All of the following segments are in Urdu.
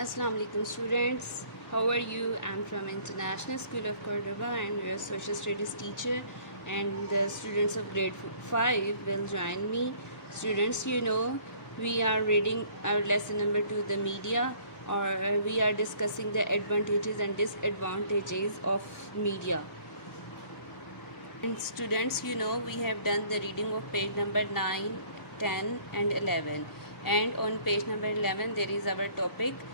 Assalamu alaikum students. How are you? I'm from International School of Cordoba and your social studies teacher, and the students of grade 5 will join me. Students, we are reading our lesson number 2, the media, or we are discussing the advantages and disadvantages of media. And students, we have done the reading of page number 9, 10 and 11. And on page number 11 there is our topic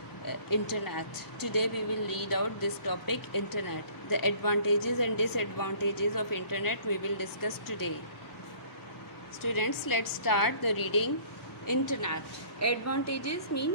internet. Today we will read out this topic, internet. The advantages and disadvantages of internet we will discuss today. Students, let's start the reading. Internet. Advantages mean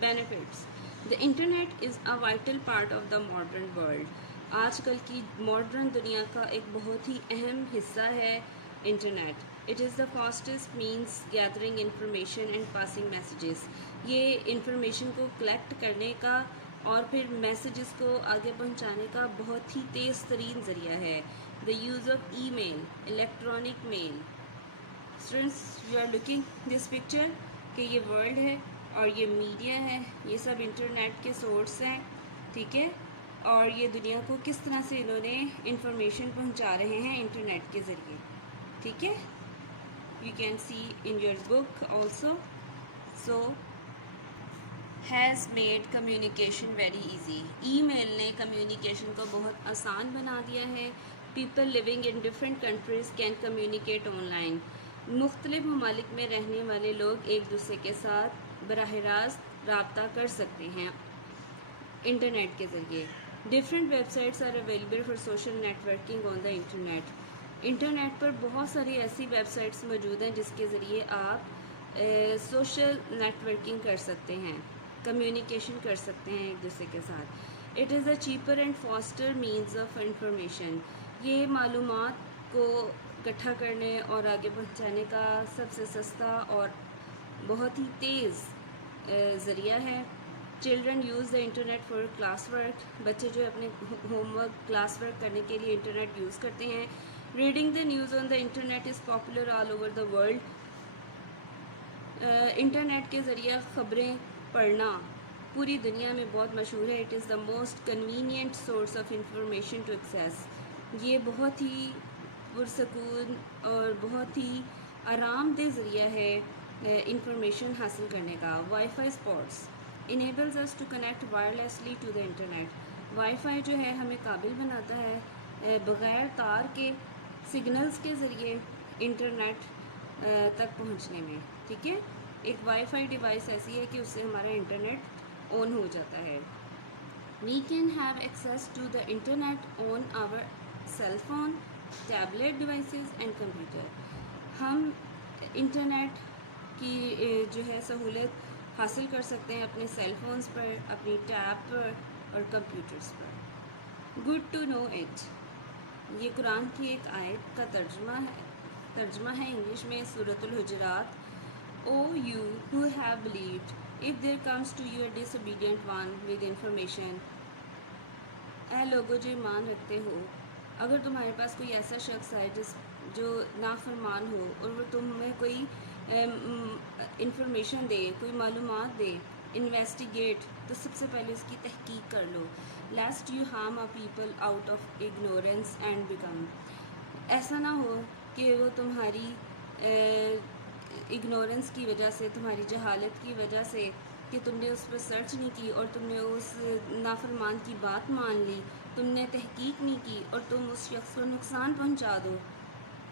benefits. The internet is a vital part of the modern world. آج کل کی ماڈرن دنیا کا ایک بہت ہی اہم حصہ ہے internet. It is the fastest means gathering information and passing messages. یہ انفارمیشن کو کلیکٹ کرنے کا اور پھر میسیجز کو آگے پہنچانے کا بہت ہی تیز ترین ذریعہ ہے. The use of email, electronic mail. Students, you are looking this picture کہ یہ ورلڈ ہے اور یہ میڈیا ہے, یہ سب انٹرنیٹ کے سورس ہیں. ٹھیک ہے, اور یہ دنیا کو کس طرح سے انہوں نے انفارمیشن پہنچا رہے ہیں انٹرنیٹ کے ذریعے. ٹھیک ہے, you can see in your book also. So has made communication very easy. Email نے کمیونیکیشن کو بہت آسان بنا دیا ہے. People living in different countries can communicate online. مختلف ممالک میں رہنے والے لوگ ایک دوسرے کے ساتھ براہ راست رابطہ کر سکتے ہیں انٹرنیٹ کے ذریعے. Different websites are available for social networking on the internet. Internet پر بہت ساری ایسی ویب سائٹس موجود ہیں جس کے ذریعے آپ سوشل نیٹ ورکنگ کر سکتے ہیں, کمیونیکیشن کر سکتے ہیں ایک دوسرے کے ساتھ. It is a cheaper and faster means of information. یہ معلومات کو اکٹھا کرنے اور آگے پہنچانے کا سب سے سستا اور بہت ہی تیز ذریعہ ہے. Children use the internet for class work. بچے جو اپنے ہوم ورک کلاس ورک کرنے کے لیے انٹرنیٹ یوز کرتے ہیں. Reading the news on the internet is popular all over the world. Internet کے ذریعہ خبریں پڑھنا پوری دنیا میں بہت مشہور ہے. It is the most convenient source of information to access. یہ بہت ہی پرسکون اور بہت ہی آرام دہ ذریعہ ہے انفارمیشن حاصل کرنے کا. Wi fi spots enables us to connect wirelessly to the internet. Wi fi جو ہے ہمیں قابل بناتا ہے بغیر تار کے سگنلز کے ذریعے انٹرنیٹ تک پہنچنے میں. ٹھیک ہے, ایک وائی فائی ڈیوائس ایسی ہے کہ اس سے ہمارا انٹرنیٹ آن ہو جاتا ہے. We can have access to the internet on our cell phone, tablet devices and computer. ہم انٹرنیٹ کی جو ہے سہولت حاصل کر سکتے ہیں اپنے سیل فونز پر, اپنی ٹیب پر اور کمپیوٹرز پر. Good to know it. یہ قرآن کی ایک آیت کا ترجمہ ہے انگلش میں, سورۃ الحجرات. O you who have believed, if there comes to you a disobedient one with information. اے لوگو جو ایمان رکھتے ہو, اگر تمہارے پاس کوئی ایسا شخص آئے جو نافرمان ہو اور وہ تمہیں کوئی انفارمیشن دے, کوئی معلومات دے, انویسٹیگیٹ, تو سب سے پہلے اس کی تحقیق کر لو. Lest you harm a people out of ignorance and become. ایسا نہ ہو کہ وہ تمہاری اگنورینس کی وجہ سے, تمہاری جہالت کی وجہ سے کہ تم نے اس پر سرچ نہیں کی اور تم نے اس نافرمان کی بات مان لی, تم نے تحقیق نہیں کی اور تم اس شخص کو نقصان پہنچا دو.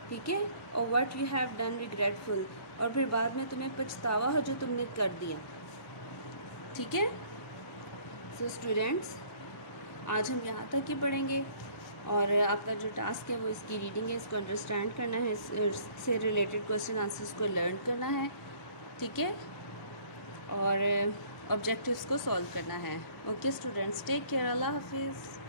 ٹھیک ہے, اور واٹ یو ہیو ڈن ریگریٹفل, اور پھر بعد میں تمہیں پچھتاوا ہو جو تم نے کر دیا. ٹھیک ہے. سو اسٹوڈینٹس, آج ہم یہاں تک ہی پڑھیں گے اور آپ کا جو ٹاسک ہے وہ اس کی ریڈنگ ہے, اس کو انڈرسٹینڈ کرنا ہے, اس سے ریلیٹڈ کوسچن آنسرس کو لرن کرنا ہے. ٹھیک ہے, اور آبجیکٹیوز کو سولو کرنا ہے. اوکے اسٹوڈینٹس, ٹیک کیئر, اللہ حافظ.